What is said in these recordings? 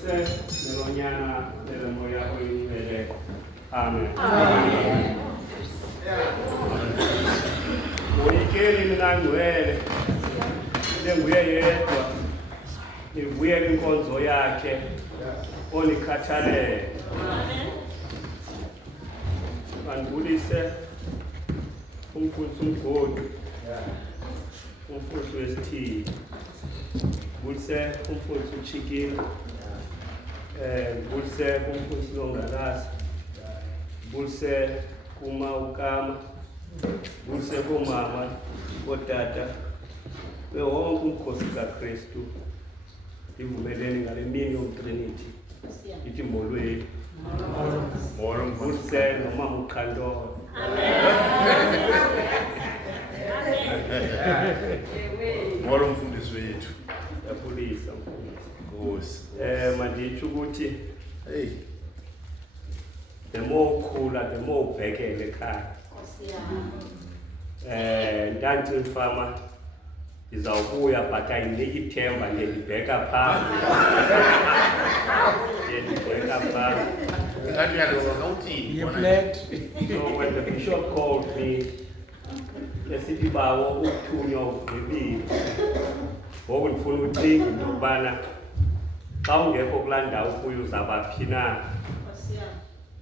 se nelonyana nelomoya oyingcwele. Amen. Uyikeli mina ngcwele lenguye yedwa nivuyele inkonzo yakhe onikhathalele. Bandulise umfuthu umgodi umfuthu wesithili bulise umfuthu uchicken bulise umfuthu longalasi bulise kuma ukama bulise komama kodata wonke umkhosi kaKristu ivumelene ngale mini yomtrinity ithi molweni molo bulise noma uqhandolo. Molo mfundisi wethu. Yapulisa mfundisi. Nkosi. Manditsho ukuthi Hey. the more ukhula the more ubhekele ekhaya. Ntantsho imfama izawubuya but ayiniki ithemba nje ndibheka phambili. Ndibheka phambili. So when the bishop called me, esithi bawo ukuthunywa ugqibile. Ngoku ndifuna ucinga into yokubana xa ungekho kulaa ndawo kuyo uzawubaphi na?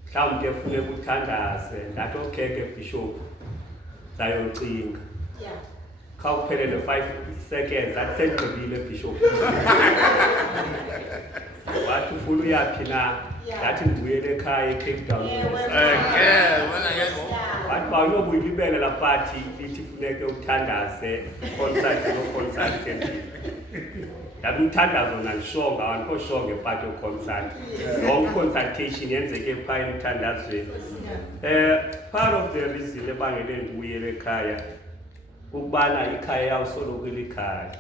Mhlawumbi ke funeka uthandaze ndathi okay ke bishop ndayocinga. Khawuphelele 5 seconds athi sendigqibile bishop. Wathi ufuna uyaphi na? Ndathi ndibuyele ekhaya eCape Town. Wathi bawunobuya ulibele laa party lithi funeke uthandaze concert no-concert. Ndathi umthandazo nalishonga awandikho shonga epart yoconcert. Yonke consultation yenzeke phaa emthandazweni. Part of the reason ebangele ndibuyele ekhaya ukubana ikhaya yawusoloko likhaya.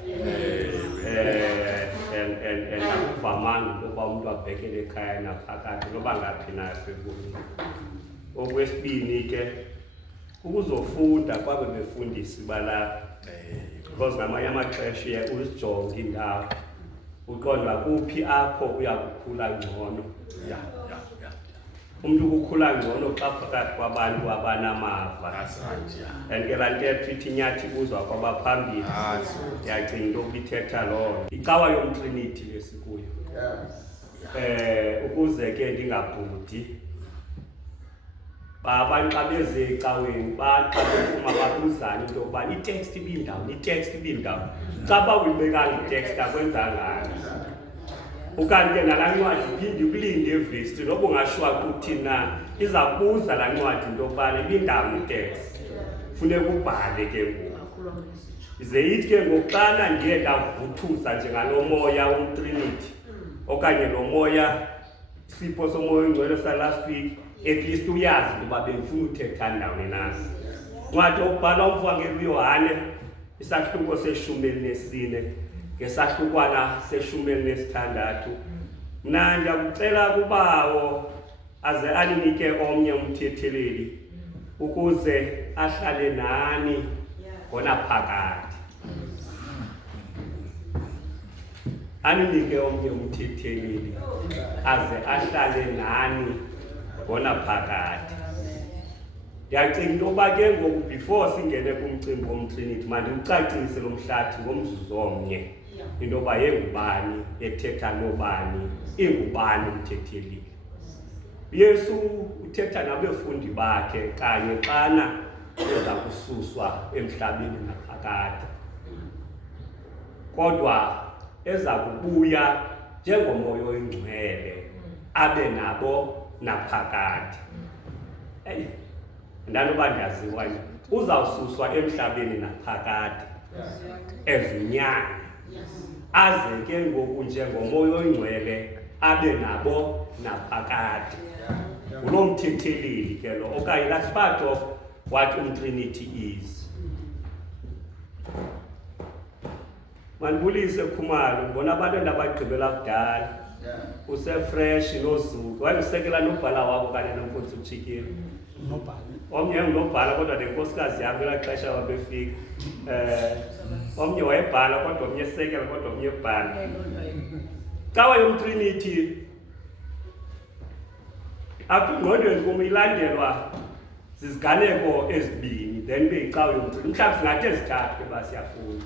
And akuvamanga ukuba umuntu abhekele ekhaya naphakathi noba ngaphi naphi ebomini. Okwesibini ke ukuzofunda kwabe befundisi balapha. Because ngamanye amaxesha usijonga indawo uqonda kuphi apho uyakukhula ngcono. Umuntu ukukhula ngcono xa phakathi kwabantu abanamava. And ke laa ntetho ithi inyathi ibuzwa kwabaphambili. Ndiyacinga into yokuba ithetha loo nto. Icawa yomtrinity esikuyo. Ukuze ke ndingabhudi abantu xa beze ecaweni baxa bephuma babuzana into yokuba itext ibindawo itext ibindawo xa bawuyibekanga itext akwenza ngani. Ukanti ke nalaa ncwadi iphinde ukulinde evesti noba ungashwa kuthi na iza kubuza laa ncwadi into yokubana ibindawo itext funeka ubhale ke ngoku. Ize ithi ke ngokuxana ndiye ndavuthuza njengalo moya womtrinity okanye lo moya isipho somoya oyingcwele sa-last week at least uyazi ukuba bengifuna uthetha ndawoni nasi. Ncwadi okubhalwa umvangeli uYohane isahluko se-14 ngesahlukwana se-16. Mna ndiyakucela kubawo aze aninike omnye umthetheleli ukuze ahlale nani ngona phakathi. Aninike omnye umthetheleli aze ahlale nani ngona phakathi. Ndiyacinga into yoba ke ngoku before singene kumcimbi womtrinity mandiwucacise lo mhlathi ngomzuzu omnye into yoba yengubani ethetha nobani ingubani umthetheleli. Yesu uthetha nabefundi bakhe kanye xana eza kususwa emhlabeni naphakade, kodwa eza kubuya njengomoya oyingcwele abe nabo naphakade. Ndanoba ndiyaziwa uzawususwa emhlabeni naphakade ezinyani aze ke ngoku njengomoya oyingcwele abe nabo naphakade. Ngulo mthetheleli ke lo okanye that's part of what umtrinity is. Mandibulise Khumalo ngibona abantu abagqibela kudala. Usefresh noZulu wayesekela nobhala wabo kanye nomfundisi uChicken. Nobhala. Omnye unobhala kodwa lenkosikazi yabo elaa xesha wabefika. Omnye wayebhala kodwa omnye esekela kodwa omnye ebhala. cawa yomtrinity apha ingqondweni kum ilandelwa ziziganeko ezibini then beyicawa yomtrinity mhlawumbi singathi ezithathu ke basiyafunda.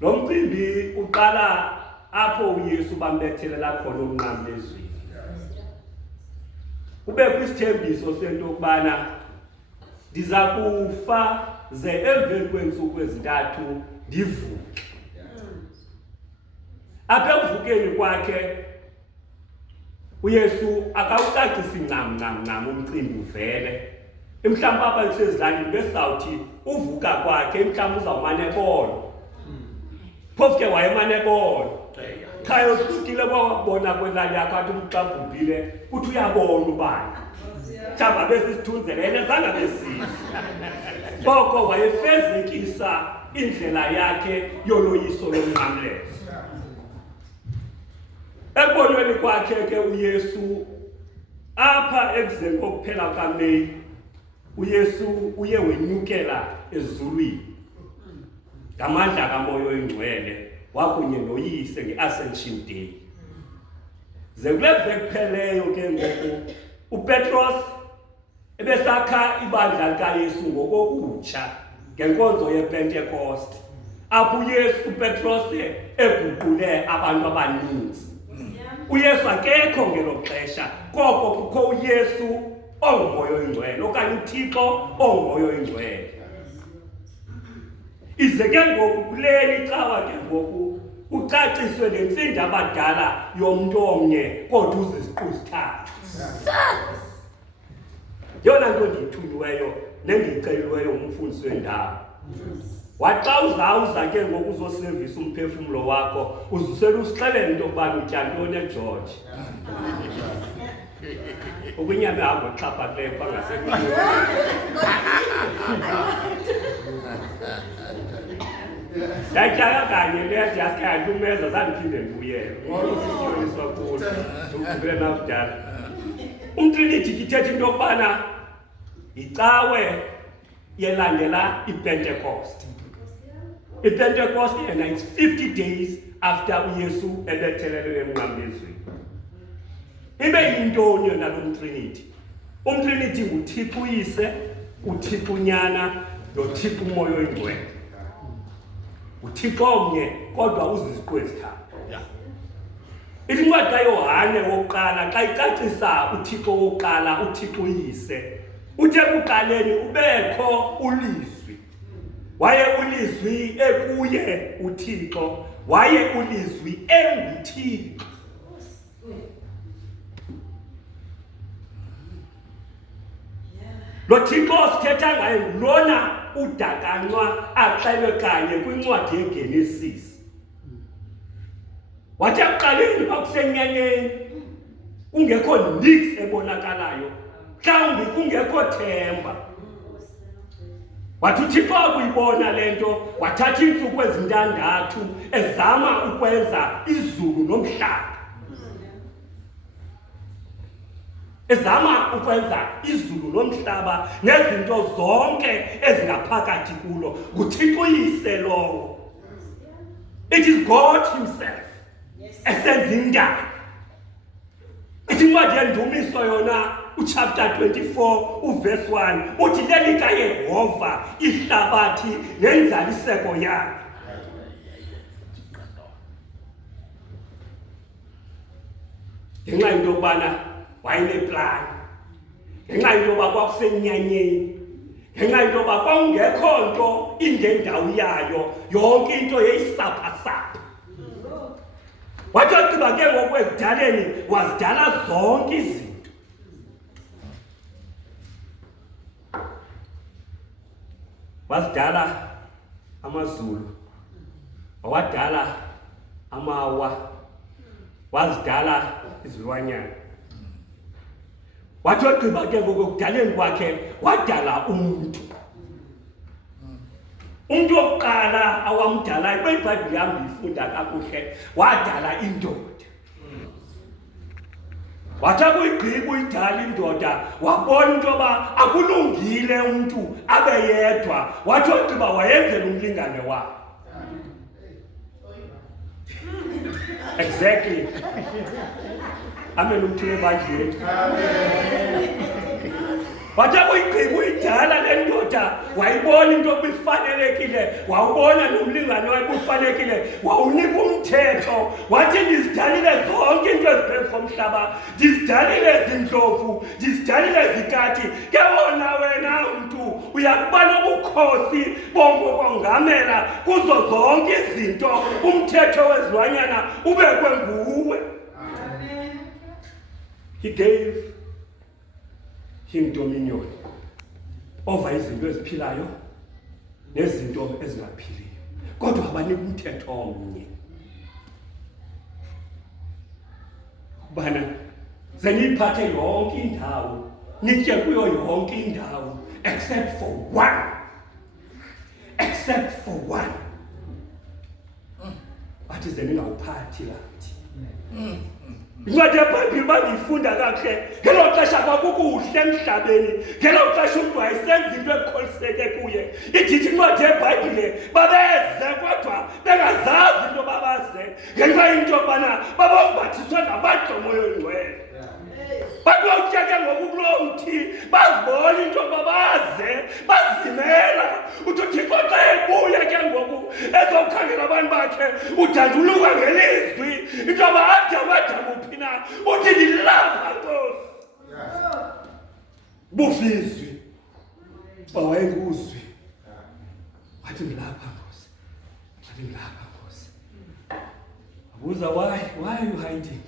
Lo mcimbi uqala apho uYesu bambethelela khona umnqamle ezweni. Ube kwisithembiso sento ukubana ndiza kufa ze emveni kweentsuku ezintathu ndivuke. Apha ekuvukeni kwakhe uYesu akawucacisi ncam umcimbi uvele. Mhlawumbi apha esezilalini besawuthi uvuka kwakhe mhlawumbi uzawumane ebona. Phofu ke wayemane ebona. Cha yohlukile kwabona kwelali yakho athi umntu xa bhubhile uthi uyabona ubani. Mhlawumbi abesisithunzela yena zange abesisi. Koko wayefezekisa indlela yakhe yoloyiso lomnqamlezo. Ekubonweni kwakhe ke uYesu apha ekuzeni kokuphela kaMeyi uYesu uye wenyukela ezulwini ngamandla kaMoya Oyingcwele wakunye noyise ngeAscension Day. Ze kule veki kupheleyo ke ngoku uPetros ebesakha ibandla likaYesu ngokokutsha ngenkonzo yePentecost. Apho uYesu uPetros eguqule abantu abaninzi. uYesu akekho ngelo xesha koko kukho uYesu onguMoya Oyingcwele okanye uThixo onguMoya Oyingcwele. Ize ke ngoku kuleli cawa ke ngoku ucaciswe lentsinda abadala yomuntu omnye kodwa uziziqu zithathu. Yona nto ndiyithunyiweyo nendiyiceliweyo ngumfundisi wendawo. Waxa uzawuza ke ngoku uzosevisa umphefumulo wakho uzusela usixelele into yokubana utya ntoni eGeorge. Ukunyama ehamba oxhaphakileyo bangasebenzi. Ndatyaka kanye lethi yasikayalumeza zandiphinde ndibuyele. Ngoba usisiyoniswa kulo ukugqibela nakudala. Umtrinity kithetha into yokubana icawe yelandela iPentecost. iPentecost yena it's 50 days after uYesu ebethelelwe emnqamlezweni. Ibe yintoni yona lo mtrinity? Umtrinity nguThixo uYise, uThixo uNyana, noThixo uMoya Oyingcwele. uThixo omnye kodwa uziziqu ezithathu. Incwadi kaYohane wokuqala xa icacisa uThixo wokuqala uThixo uYise uthe kuqaleni ubekho ulizwi. Waye ulizwi ekuye uThixo, waye ulizwi enguThixo. Lo Thixo sithetha ngaye lona udakanwa axelwe kanye kwincwadi yeGenesis. Wathi ekuqaleni kwakusenyanyeni kungekho nix ebonakalayo, mhlawumbi kungekho themba. Wathi uThixo akuyibona lento wathatha iintsuku ezintandathu ezama ukwenza izulu nomhlaba. Ezama ukwenza izulu nomhlaba nezinto zonke ezingaphakathi kulo. nguThixo uYise lowo. It is God himself esenza indalo. Ithi incwadi yeNdumiso yona uchapter 24 uverse 1 uthi leli kaYehova ihlabathi nenzaliseko yakhe. Ngenxa into yokubana wayineplan, ngenxa into yoba kwakusenyanyeni, ngenxa into yoba kwakungekho nto ingendawo yayo, yonke into yeyisaphasapha. Wathi wagqiba ke ngoku ekudaleni wazidala zonke izinto. Wazidala amazulu, wadala amawa, wazidala izilwanyana. Wathi wagqiba ke ngoku ekudaleni kwakhe wadala umuntu. Umuntu wokuqala awamdalayo kwiBhayibhile yam ifunda kakuhle wadala indoda. Wathi akuyigqiba uyidala indoda wabona into yoba akulungile umntu abe yedwa. Wathi wagqiba wayenzela umlingane wakhe. Exactly. Amen umthule ebandleni. Wathi uyigqiba uyidala le ndoda wayibona into obifanelekile wawubona nomlingane wayebufanelekile wawunika umthetho wathi ndizidalile zonke into eziphezu komhlaba ndizidalile ezindlovu ndizidalile ezikati ke wona wena mntu uyakuba nobukhosi bongokongamela kuzo zonke izinto umthetho wezilwanyana ubekwe nguwe. He gave him dominion over izinto eziphilayo nezinto ezingaphiliyo kodwa abanika umthetho omnye ubana zeniphathe yonke indawo nitye kuyo yonke indawo except for one athi zeningawuphathi lathi. Incwadi yeBhayibhile bandiyifunda kakuhle ngelo xesha kwakukuhle emhlabeni ngelo xesha umntu wayesenza into ekholiseke kuye idithi incwadi yeBhayibhile babeze kodwa bengazazi into babaze ngenxa into yokubana babambathiswe ngabantu moyo ngcwele bakuyotya ke ngoku kuloo mthi bazibona into babaze bazimela uthi uThixo xa ebuya ke ngoku ezokhangela abantu bakhe udanduluka ngelizwi into abadama uphi na uthi ndilapha Nkosi. Bufizwi bawayenguzwi wathi ngilapha Nkosi wathi ngilapha Nkosi abuza why are you hiding?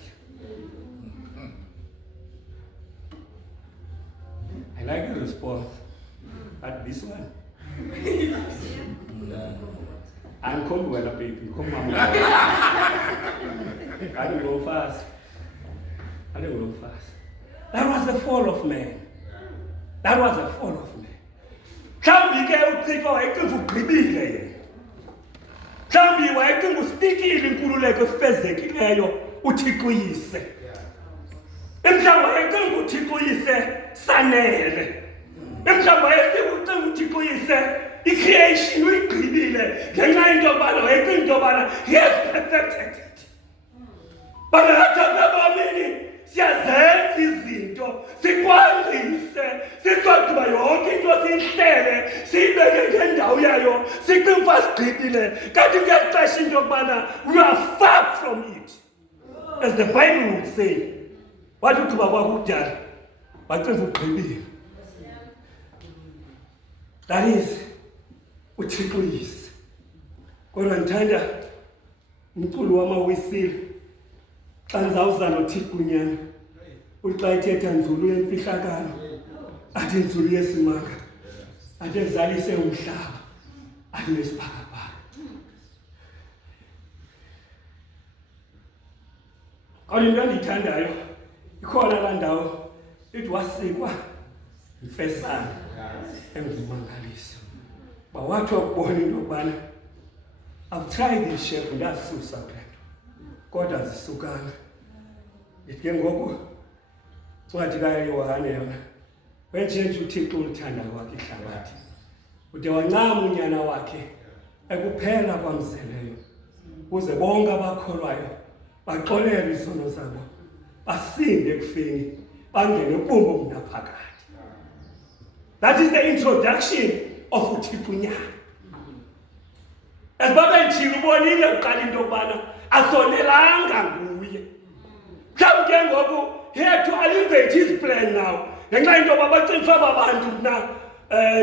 I like the response, but this one. I'm called well, baby. Come on. I don't go fast. That was the fall of man. Mhlawumbi ke uThixo wayecinga ugqibile yena. Mhlawumbi wayecinga usinikile inkululeko efezekileyo uThixo uyise. Mhlawumbi wayecinga uThixo uyise sanele. Mhlawumbi wayecinga uThixo uyise i-creation uyigqibile ngenxa into yobana wayecinga into yobana he has perfected it. Bangathi ababamini siyazenza izinto sikwandise sizogqiba yonke into siyihlele siyibeke ngendawo yayo sicinga sigqibile kanti kuyaxesha into yokubana we are far from it, as the Bible would say. Wathi ugqiba kwakudala wacinga ugqibile. That is uThixo uyise. Kodwa ndithanda umculo wamawisile xa ndizawuza noThixo unyana uthi xa ithetha nzulu yemfihlakalo athi nzulu yesimanga athi ezalise umhlaba athi nesibhakabhaka. Kodwa into endiyithandayo ikhona laa ndawo ithi wasikwa yimfesana engumangaliso. Bawathi wakubona into yokubana I've tried this chef ndasusa kule nto kodwa zisukanga. Ithi ke ngoku ncwadi kaYohane yona wenjenje uThixo ulithanda kwakhe ihlabathi ude wancama unyana wakhe ekuphela kwamzeleyo ukuze bonke abakholwayo baxolele izono zabo basinde ekufeni bangene ubumbo obungaphakathi. That is the introduction of uThixo unyana. Esibabentshile ubonile uqala into yokubana asonelanga nguye. Mhlawumbi ke ngoku he had to elevate his plan now ngenxa into yoba bacinga aba bantu mna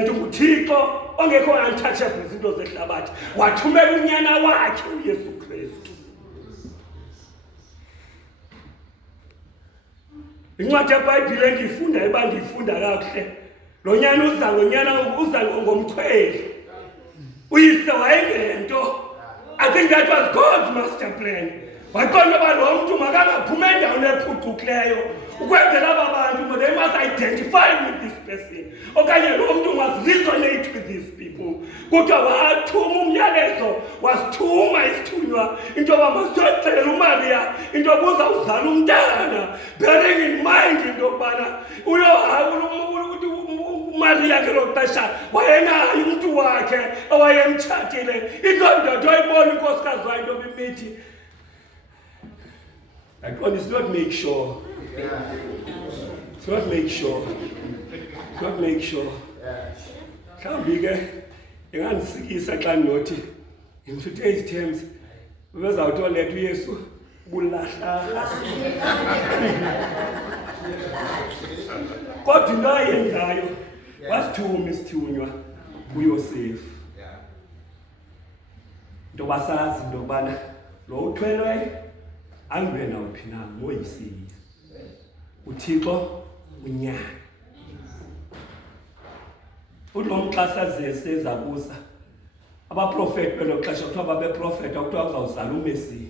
ndinguThixo ongekho untouchable izinto zehlabathi wathumela unyana wakhe uYesu Kristu. Incwadi yeBhayibhile endiyifunda ebandiyifunda kakuhle lo nyana uza ngomthweli uyise wayengento. I think that was God's master plan. Waqonda uba lo mntu makangaphuma endaweni ephucukileyo ukwenzela aba bantu they must identify with this person okanye lo mntu must resonate with these people. Kuthiwa wathuma umyalezo wasithuma isithunywa into yoba masixelela uMaria into yoba uzawuzala umntana bearing in mind into yokubana uMaria ngelo xesha wayenayo umntu wakhe owayemtshatile. Iloo ndoda wayibona inkosikazi wayo into yoba imithi Yaqonda, it's not make sure. It's not make sure. It's not make sure. Mhlawumbi ke ingandisikisa xa ndinothi in today's terms bezawutoletha uYesu bulahla. Kodwa into ayenzayo wasithuma isithunywa kuYosefu. Into basazi into yokubana lo uthwelweyo angwe nawuphi na ngoyisiyo. uThixo unyana. Ulo xa sazeseza busa abaprofeti belo xesha kuthiwa babeprofeta kuthiwa uzawuzala uMesiya.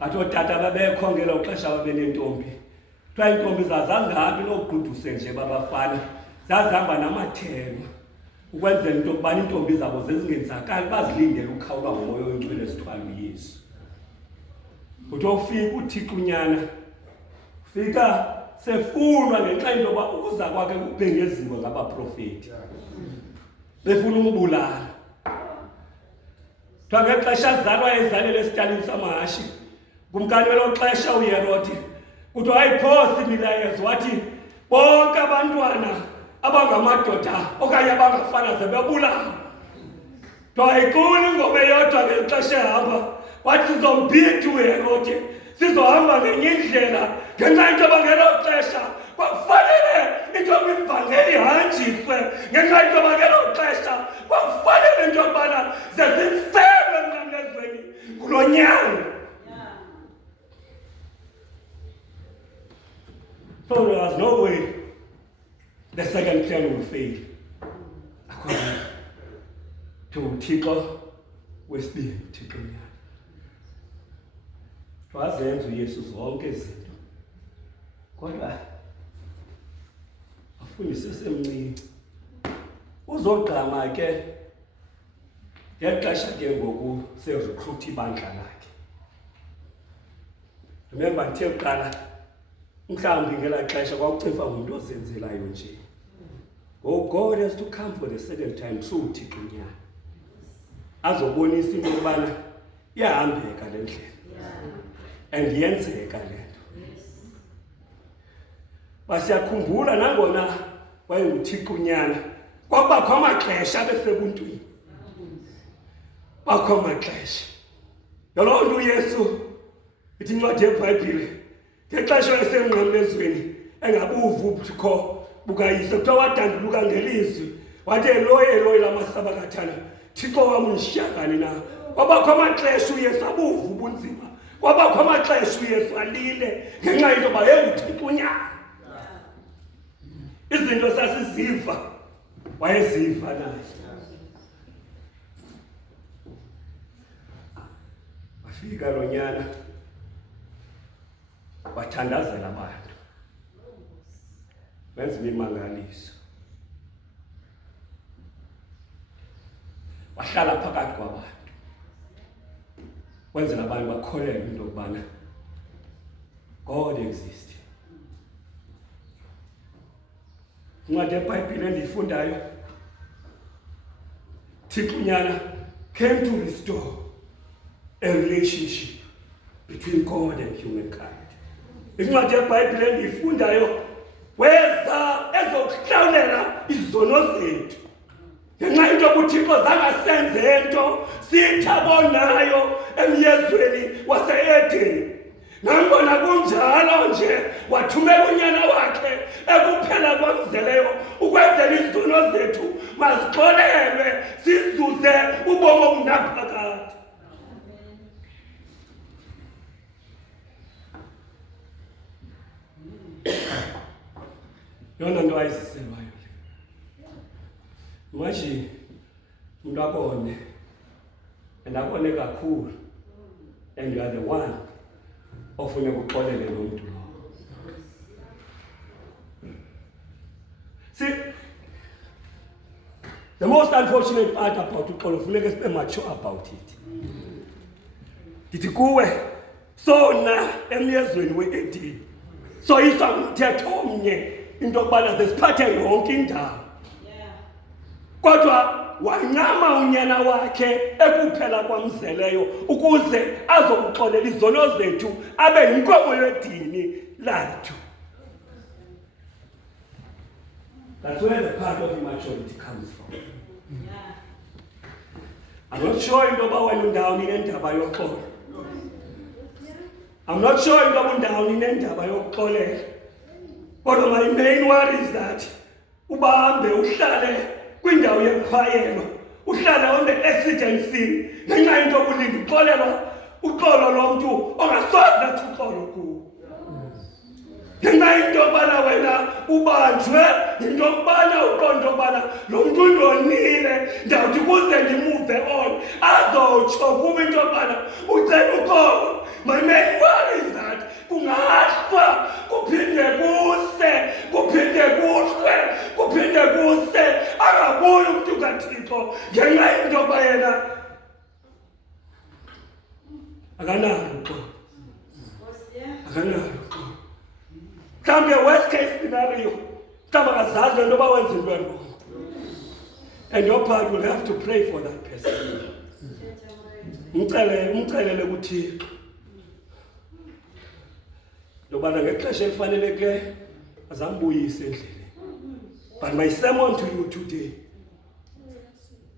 Bathi ootata babekho ngelo xesha babenentombi. Kuthiwa iintombi zazangabi nogquduse nje babafana zazihamba namathema ukwenzela into yokubana iintombi zabo zezingenzakali bazilindele ukhawuka ngomoya oyingcwele ezithwala uYesu. Kuthiwa ufika uThixo unyana fika sefunwa ngenxa into yoba ukuza kwakhe kubhengeziwe ngabaprofeti befuna umbulala. Kuthiwa ngexesha azalwa ezalele esitalini samahashi kumkani welo xesha uHerodi kuthiwa ayiphosi imilayezo wathi bonke abantwana abangamadoda okanye abangafana zebebulawa. Kuthiwa ayikuli ingoma eyodwa ngexesha ehamba wathi sizombhida uHerodi sizohamba ngenye indlela ngenxa into yoba ngelo xesha kwakufanele into yoba ivangeli ihanjiswe ngenxa into yoba ngelo xesha kwakufanele into yokubana zezifelwe emnqamlezweni kulo nyanga. So there was no way the second plan would fail according to uThixo wesibini, uThixo unyana. Wazenza uYesu zonke izinto kodwa afundise semncinci uzogqama ke ngexesha ke ngoku serecruit ibandla lakhe. Remember ndithe kuqala mhlawumbi ngela xesha kwakucifa ngumuntu ozenzelayo nje. God has to come for the second time through uThixo unyana azobonisa into yokubana iyahambeka le ndlela and yenzeka lento. Basiyakhumbula nangona wayenguThixo unyana kwakubakho amaxesha besebuntwini. Bakho amaxesha. Yiloo nto uYesu ithi incwadi yeBhayibhile ngexesha esenqamlezweni engabuvu ubukho bukayise kuthiwa wadanduluka ngelizwi wathi Eloi Eloi lama sabakathana Thixo wam undishiyani na. Kwabakho amaxesha uYesu abuvu ubunzima. Kwabakho amaxesha uYesu alile ngenxa into yoba yenguThixo unyana. Izinto sasiziva wayeziva naye. Wafika lo nyana wathandazela abantu wenza imimangaliso. Wahlala phakathi kwabantu wenzela abantu bakholelwe into yokubana God exists. Incwadi yeBhayibhile endiyifundayo Thixo unyana came to restore a relationship between God and humankind. Incwadi yeBhayibhile endiyifundayo weza ezokuhlawulela izono zethu ngenxa into yokuThixo zangasenze into sithabonayo emyezweni wase-Edeni. Nangona kunjalo nje wathumela unyana wakhe ekuphela komzeleyo ukwenzela izono zethu mazixolelwe sizuze ubomi obunaphakade. Yona nto ayiziselwayo le. Manje umuntu akone and akone kakhulu and you are the one ofuna ukuxolele lo muntu lo. See, the most unfortunate part about uxolo funeka sibe mature about it. Ndithi kuwe sona emyezweni we-Edeni soyiswa ngumthetho omnye into yokubana zesiphathe yonke indawo. Kodwa wancama unyana wakhe ekuphela kwamzeleyo ukuze azokuxolela izono zethu abe yinkomo yedini lathu. That's where the part of immaturity comes from. I'm not sure into yoba wena undawoni nendaba yoxolo. I'm not sure into yoba undawoni nendaba yokuxolela. But my main worry is that ubahambe uhlale kwindawo yekhwayelo, uhlale on the accident scene, ngenxa into yokulinda uxolo lomntu ongasoze athi uxolo kuwo. Ngenxa into yobana wena ubanjwe, into yokubana uqonda yobana lo mntu undonile, ndawuthi kuze ndimove on azotsho kuba into yobana ucela uxolo. My main worry is that kungahlwa kuphinde kuse angabuyi umntu kaThixo ngenxa into yoba yena akanalo uxolo. Mhlawumbe worst case scenario, mhlawumbe akazazi into yoba wenza into enrongo. And your part will have to pray for that person. Umcelele kuThixo yobana ngexesha elifanelekileyo azambuyise endleleni. But my sermon to you today,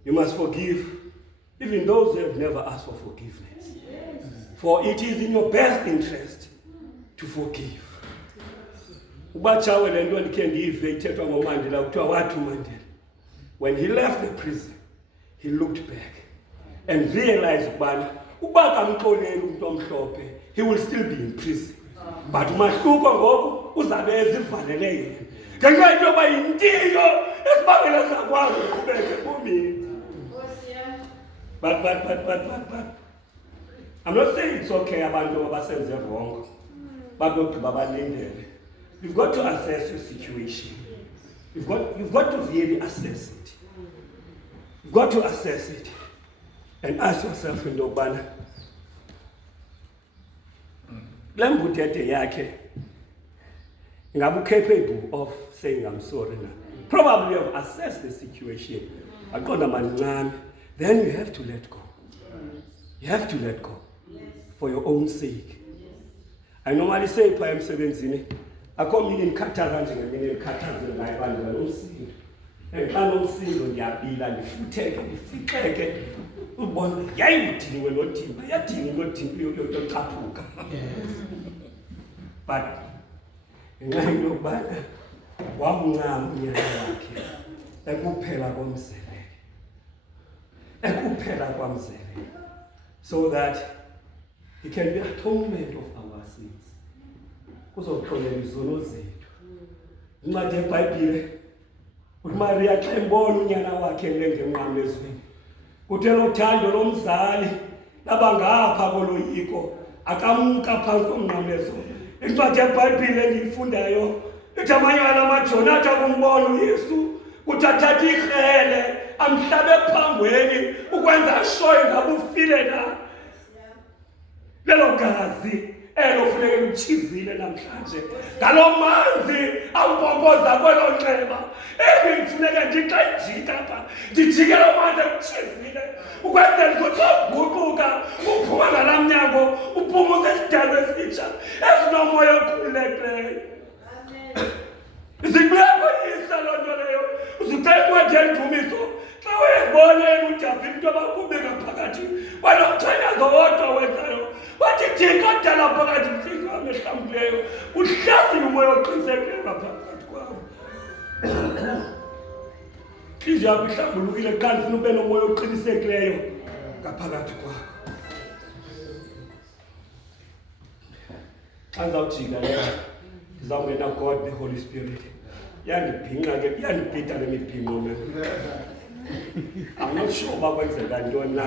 you must forgive even those who have never asked for forgiveness. For it is in your best interest to forgive. Ubachawe le nto ndikhe ndiyive ithethwa ngoMandela kuthiwa wathi uMandela, when he left the prison, he looked back and realized ukubana uba kamxoleli umuntu omhlophe, he will still be in prison. But umahluko ngoku uzabe ezivalele yena. Ngenxa into yoba yintiyo esibangela sakwazi uqhubeke ebomini. But I'm not saying it's okay abantu abasenze wrong bagogqiba balindele. You've got to assess your situation. You've got to really assess it. You've got to assess it and ask yourself into yokubana le mbutete yakhe ingabe capable of saying I'm sorry now. Probably you have assessed the situation. Aqonda mancane. Then you have to let go. You have to let go for your own sake. I normally say pha emsebenzini akho mina ngikhathaza nje ngemini ngikhathaze ngayo abantu banomsindo. Xa nomsindo ndiyabila ndifutheke ndifixeke ubona yayi udiniwe nothimba yadini nothimba yocaphuka. But ngenxa into yokubana wamncama unyana wakhe ekuphela kwamzele so that it can be atonement of our sins. Kuzoxolela izono zethu. Incwadi yeBhayibhile uMaria xa embona unyana wakhe lengemnqamlezweni uthe lo thando lomzali labangapha koloyiko akamka phansi komnqamlezo. Incwadi yeBhayibhile engiyifundayo ithi amanyana amaJonatha kumbona uYesu uthatha ikrele amhlabe phangweni ukwenza sure ngabe ufile na. Lelo gazi elofuneke lichizile namhlanje ngalo manzi ampompoza kwelo nxeba engifuneke ndixejika apha ndijike lo manzi ekuchizile ukwenzela ukuthi uguquka uphuma ngala mnyango uphuma usesidalo esitsha ezinomoya okhululekileyo. Izikuyisa loo nto leyo uzicela incwadi yendumiso xa uyibona uDavid into abakubeka phakathi kwanomthandazo wodwa wenzayo wathi Thixo odala phakathi inhliziyo yami ehlambileyo uhlazile umoya oqinisekileyo ngaphakathi kwabo. Inhliziyo yakho ihlambulukile xa ndifuna ube nomoya oqinisekileyo ngaphakathi kwakho. Xa ndizawujika leyo ndizawungena God the Holy Spirit yandibhinqa ke yandibhida le mibhinqo mna. I'm not sure uba kwenzeka ntoni na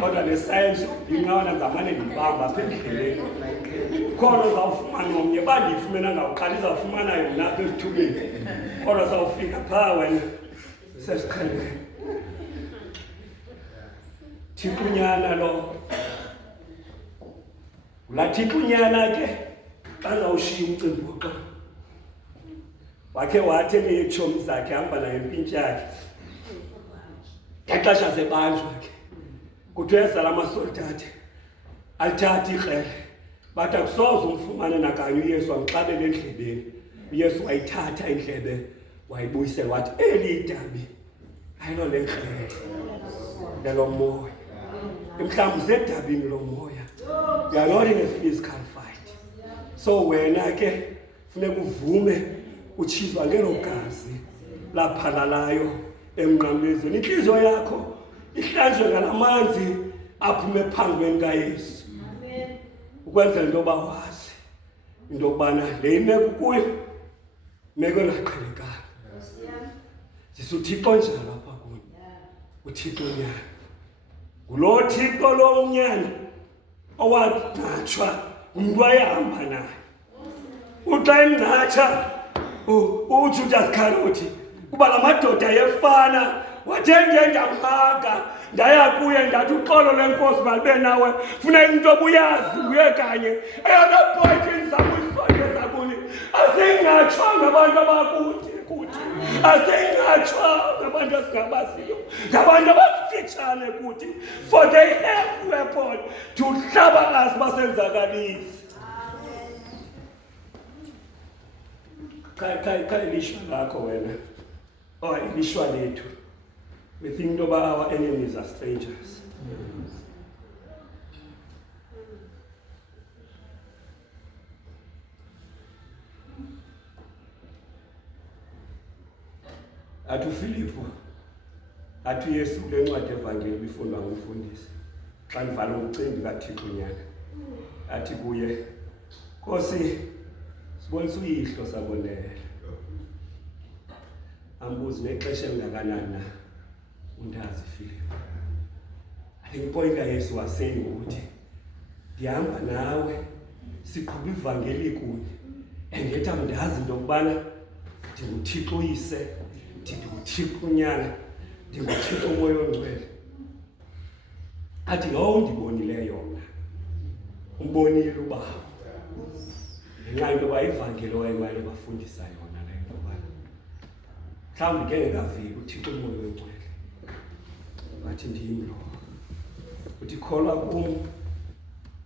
kodwa le science yokubhinqa wona ndizamane ndibamba apha endleleni. Khona uzawufumana omnye bandiyifumena ngawuqala izawufumana yona apha esithubeni kodwa uzawufika phaa wena sesiqheleni. Thixo unyana lo ulaa Thixo unyana ke xa ndizawushiya umcimbi woxolo wakhe wathi enye yeetshomi zakhe hamba nayo impintshi yakhe ngexesha sebanjwa ke kuthiwa yazala amasoldati alithatha ikrele bathi akusoze umfumane nakanye uYesu amxabele endlebeni. uYesu wayithatha indlebe wayibuyisela wathi eli idabi ayilo lenkrele lelo moya. Mhlawumbe usedabini lo moya. You are not in a physical fight. So wena ke funeka uvume uchizwa ngelo gazi laphalalayo emnqamlezweni. Inhliziyo yakho ihlanjwe ngalamanzi aphume phangweni kaYesu. Amen. Ukwenzela into yoba wazi into yokubana le imeko kuyo imeko engaqhelekanga. Sisuthixo njalo apha kuyo. uThixo nyana. Ngulo Thixo lo unyana owaqhatshwa umuntu wayehamba naye. Uxa emnqatsha uJudas Iscariot kuba la madoda ayefana wathe ndamhanga ndaya kuye ndathi uxolo lenkosi malibe nawe funa into obuyazi uye kanye eyona point izama uyisondeza kuni asingqatshwa ngabantu abakuthi asingqatshwa ngabantu asingabaziyo ngabantu abafitshane kuthi for they have weapon to hlaba us basenzakalisa. Kai ilishwa lakho wena ilishwa lethu. We think about our enemies are strangers. Athu Philippo athu Yesu kule ncwadi evangeli bifundwa ngumfundisi xa ndivala umcimbi kaThixo nyana athi kuye Nkosi sibonisa uyihlo sabonela ambuzi nexesha elingakanani na undazi Philippo. I think point kaYesu was saying ukuthi ndihamba nawe siqhuba ivangeli kunye and yethu ndazi into yokubana ndinguThixo uyise ndinguThixo unyana ndinguThixo umoya ongcwele. Athi lo ndibonile yona umbonile uBaba ngenxa into yoba ivangeli wayemele bafundisa yona le nto bana mhlawumbi ke ngekaviki uThixo umoya ongcwele bathi ndim lo uthi kholwa kum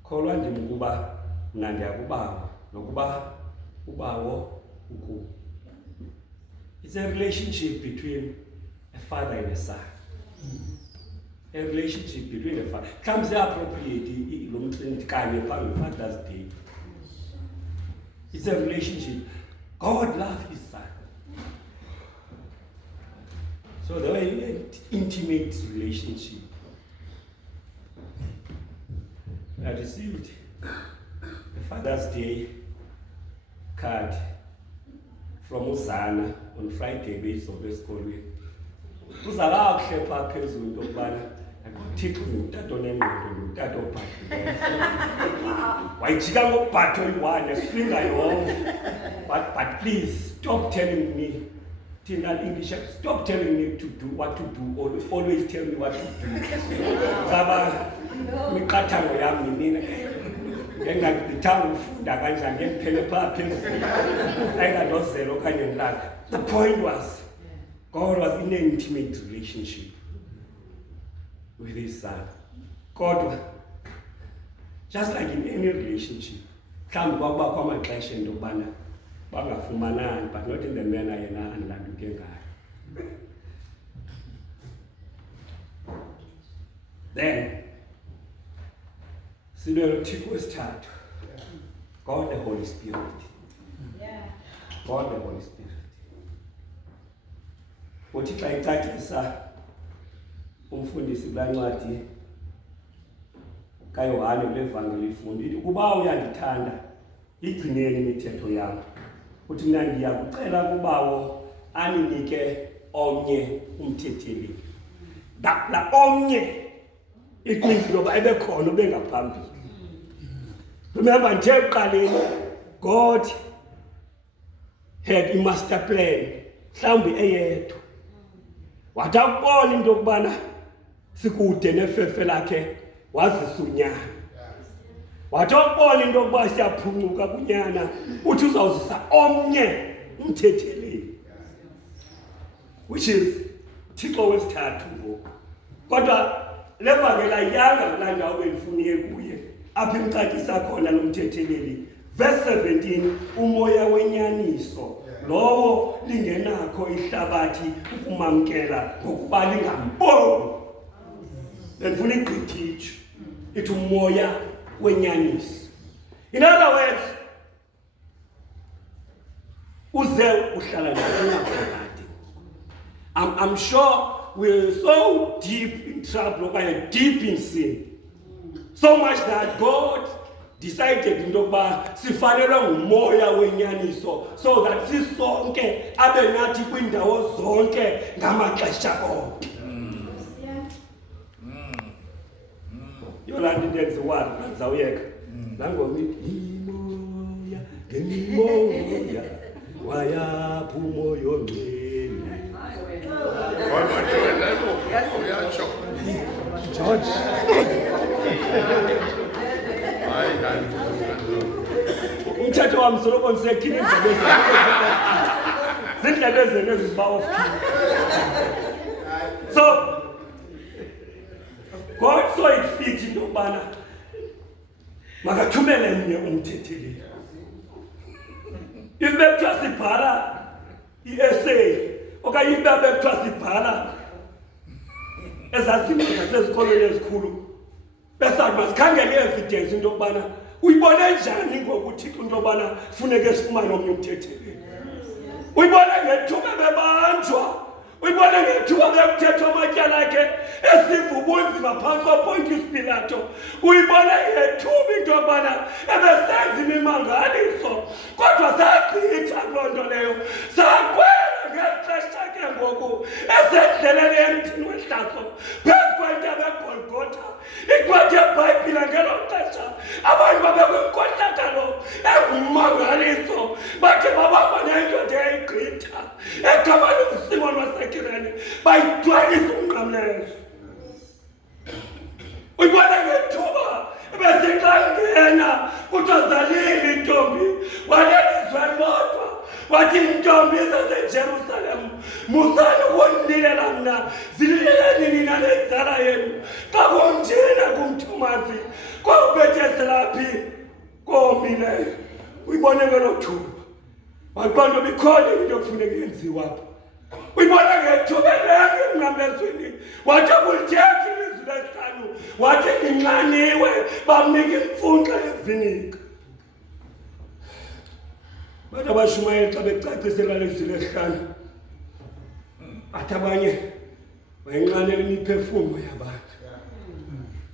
kholwa ndim kuba mna ndiyakubawa nokuba ubawo ukum. It's a relationship between a father and a son. A relationship between a father. Comes appropriate lo mcimbi kanye phambi Father's Day. It's a relationship. God loves his son. So there is an intimate relationship. I received a Father's Day card from Usana on Friday based on the school week. Uzala kuhle pha phezulu into yokubana akuThixo ngumtata onengqondo ngumtata obhadlileyo. Wayijika ngokubhatha oyi-1 esifinga yonke. But please stop telling me, Tina English, stop telling me to do what to do, always tell me what to do. Kaba miqathango yami mina engangithanda ufunda kanjani ngiphele pha phezulu ayingadozela okanye ngilaka. The point was God was in an intimate relationship with his son. God, just like in any relationship, mhlawumbi kwakubakho amaxesha into yokubana bangafumanani, but not in the manner yena andilanduke ngayo. Then sibe noThixo wesithathu, God the Holy Spirit. God the Holy Spirit. Uthi xa icacisa umfundisi kulaa ncwadi kaYohane kule vangeli ifunda ithi ukuba uyandithanda igcineni imithetho yam. Uthi mna ndiyakucela kubawo aninike omnye umthetheli. La omnye iqiniso loba ebekhona ubengaphambili. Remember nje ekuqaleni God had a master plan mhlawumbi eyedwa. Wathi akubona into yokubana sikude nefefe lakhe wazisa unyana. Wathi akubona into yokuba siyaphuncuka kunyana uthi uzawuzisa omnye umthetheleli, which is Thixo wesithathu ngoku. Kodwa levangela yanga kulaa ndawo bendifunike kuye apha imcacisa khona lo mthetheleli. Verse 17, umoya wenyaniso lowo lingenakho ihlabathi ukumamkela ngokuba lingamboni. Bendifuna igqithitsho ithi umoya wenyaniso. In other words, uze uhlala naphakade. I'm sure we're so deep in trouble, or deep in sin. So much that God decided into yokuba sifanelwe ngumoya wenyaniso so that sisonke abe nathi kwindawo zonke ngamaxesha onke. Yolanda intenze wani ngizawuyeka nangoma imoya ngemimoya wayapha umoya ongcwele. George. Umthetho wami soloko ndisekhile zindlebe zenu eziba off. So God saw it fit into yokubana makathumele mnye umthetheleli. If bekuthiwa sibhala i-essay okanye if bekuthiwa sibhala ezazinto zasezikolweni ezikhulu besathi masikhangele i-evidence into yokubana uyibone njani ngokuthixo into yokubana funeke sifumane omnye umthetheleli. Uyibone ngethuba bebanjwa, uyibone ngethuba bekuthethwa amatyala akhe esiva ubunzima phantsi koPontius Pilato. Uyibone ngethuba into yokubana ebesenza imimangaliso kodwa sagqitha kuloo nto leyo sakhwela ngexesha ke ngoku esendleleni emthini wehlazo phezu kwentaba eGolgotha. Incwadi yeBhayibhile ngelo xesha abantu babekwinkohlakalo engumangaliso bakhe babamba nendoda eyayigqitha egama linguSimoni waseKirene bayithwalisa umnqamlezo. Uyibona ngethuba besikangena kuthiwa zalile intombi walelizwe lodwa wathi intombi zaseJerusalem musani ukundililela mna zilileleni nina nenzala yenu xa kunjena kumthumanzi kwawubethe komile. Uyibone ngelo thuba waqonda bikhona into yokufuneka yenziwa apha. Uyibone ngethuba lenye emnqamlezweni wathi kulithetha ilizwi lesihlanu wathi ndinxaniwe bamnika imfunxa yevinika. Bathi abashumayeli xa becacisela lezwi lesihlanu bathi abanye wayenxanela imiphefumlo yabantu,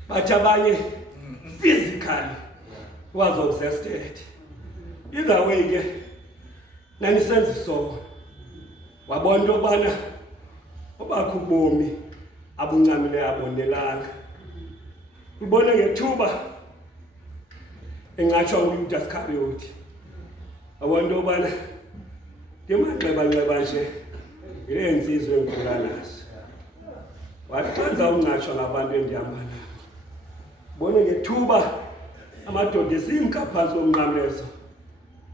bathi abanye physically was exhausted. Either way ke nanisenza isono wabona into yokubana obakho ubomi abuncamileyo abonelanga. Ubone ngethuba enqatshwa nguJudas Iscariot wabona into yokubana ngemanxeba nje yile nsizwe enkulu wathi xa unqatshwa ngabantu endihamba nabo. Bone ngethuba amadoda esimka phantsi komnqamlezo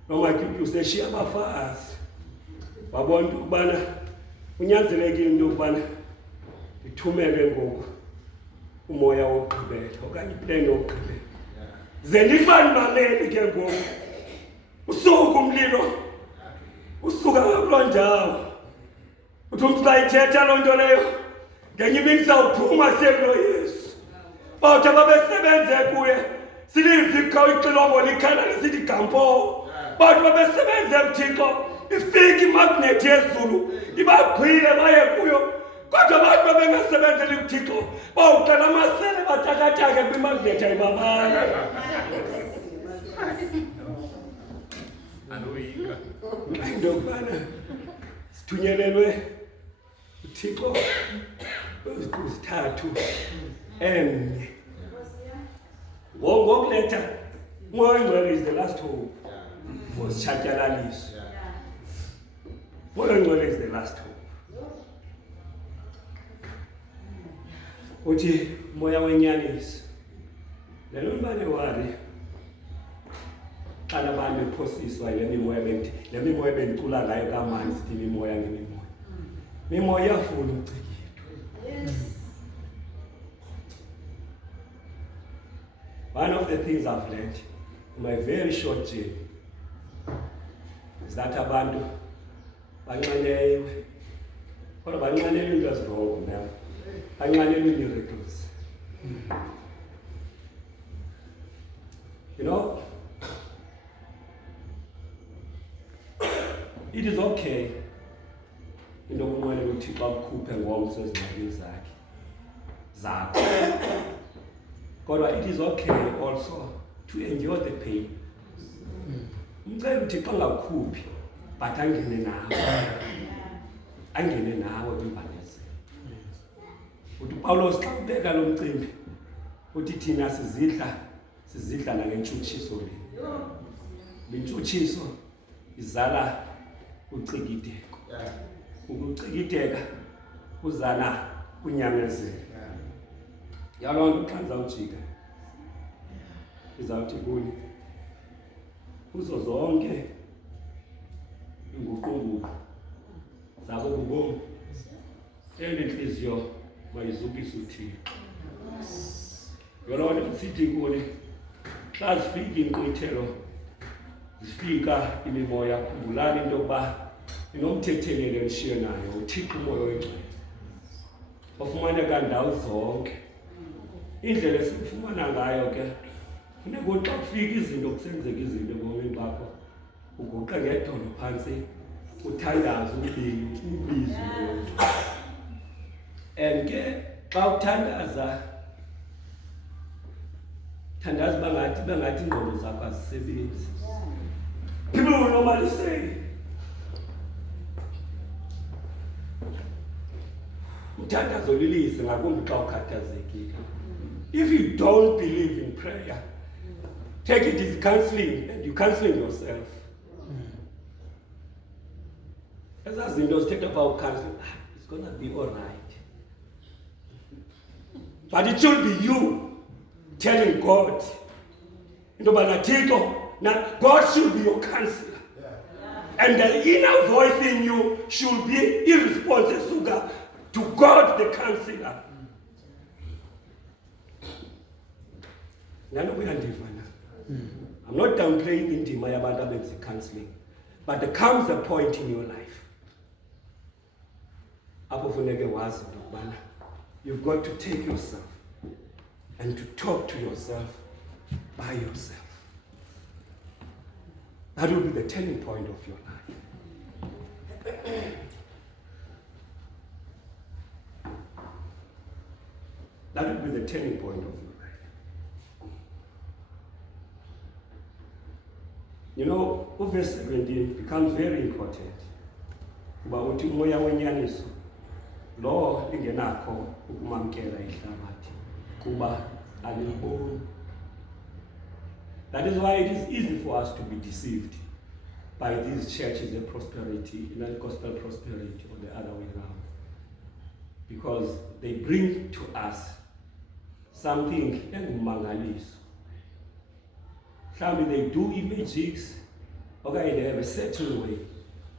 nomatyutyu seshiya abafazi. Wabona into yokubana unyanzelekile into yokubana ndithumele ngoku umoya wokugqibela okanye ipleni yokugqibela. Ze nibanibaleli ke ngoku usuku umlilo usuka kuloo ndawo. Uthi umntu xa ithetha loo nto leyo ngenye imini sawuphuma sekulo Yesu. Bawuthi ababesebenze kuye silive ixilongo likhala lisithi gampo. Bawuthi babesebenze kuThixo ifika imagnethi yezulu ibagqile baye kuyo. Kodwa abantu babengasebenzeli kuThixo bawuqala amasele batakatake kwimagnethi ayibabala. Aloyika. Into yokubana sithunyelelwe uThixo iziqu zithathu enye. Ngokuletha umoya oyingcwele is the last hope for sitshatyalaliso. Umoya oyingcwele is the last hope. Uthi umoya wenyaniso lelo mbane wari xa abantu bephosiswa le mimoya bendicula ngayo kamanzi sithi imimoya ngemimoya. Mimoya iyafuna ucikithwa. One of the things I've learned in my very short journey is that abantu banxanelwe kodwa banxanelwe into ezirongo nabo banxanelwe miracles. You know, it is okay into yokunqwenela uThixo akukhuphe ngomso ezingxakini zakho. Kodwa it is okay also to endure the pain. Umcela uThixo angakukhuphi but angene nawe kwimbalezelo. Uthi uPawulos xa ubeka lo mcimbi uthi thina sizidla nangentshutshiso le. Lentshutshiso izala ucikideko. Ukucikideka kuzala unyamezelo. Yaloo nto xa ndizawujika izawuthi kuni kuzo zonke inguqunguqu zabo kubomi enhliziyo mayizukise uThixo. Yaloo nto sithi kuni xa zifika inkqwithelo zifika imimoya, khumbulani into yokuba inomthethelelo enishiye nayo uThixo umoya oyingcwele ofumaneka ndawo zonke. Indlela esifumana ngayo ke funeka xa kufika izinto, kusenzeka izinto ebomini bakho uguqe ngedolo phantsi uthandaze ubizo. And ke xa uthandaza bangathi ingqondo zakho azisebenzi. People will normally say uthandazo lilise ngakumbi xa ukhathazekile. If you don't believe in prayer, take it as counseling and you're counseling yourself. As zinto zithetha about counseling, it's gonna be all right. But it should be you telling God, God should be your counselor. And the inner voice in you should be irresponsive to God the counselor. I'm not downplaying indima yabantu abenza counseling, but there comes a point in your life apho funeke wazi into yokubana you've got to take yourself and to talk to yourself by yourself. That will be the turning point of your life. That will be the turning point of your life. You know, verse 17 becomes very important. Kuba uthi umoya wenyaniso lo lingenakho ukumamkela ihlabathi kuba aliboni. That is why it is easy for us to be deceived by these churches of prosperity, gospel prosperity, or the other way around. Because they bring to us something engumangaliso. They do images, okay, they have a certain way.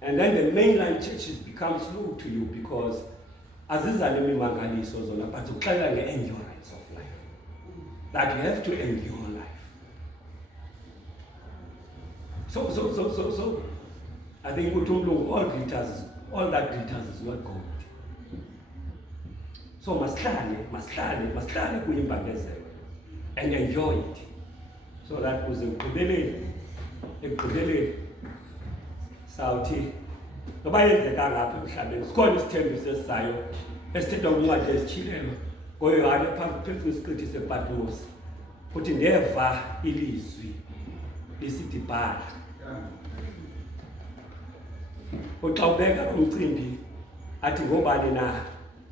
And then the mainline churches become slow to you because azizalimi mangaliso zona, but uxela nge-endurance of life. That you have to endure life. So I think all that glitters is not gold. So masihlale kuyimbandezelo and enjoy it. So that was ekugqibeleni sawuthi noba yenzeka ngapha emhlabeni sikhona isithembiso esizayo esithetha kwincwadi ezitshilelo ngoYohane phezu kwesiqithi sePatmos uthi ndeva ilizwi lisithi bhala. Uxa ubeka lo mcimbi athi ngobani na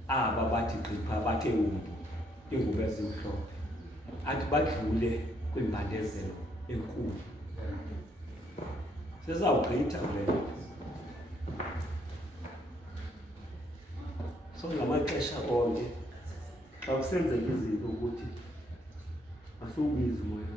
aba bathi qipha bathe ingubo ezimhlophe athi badlule kwimbandezelo enkulu. Sezawugqitha leyo. So ngamaxesha onke xa kusenzeka izinto ukuthi asubize umoya.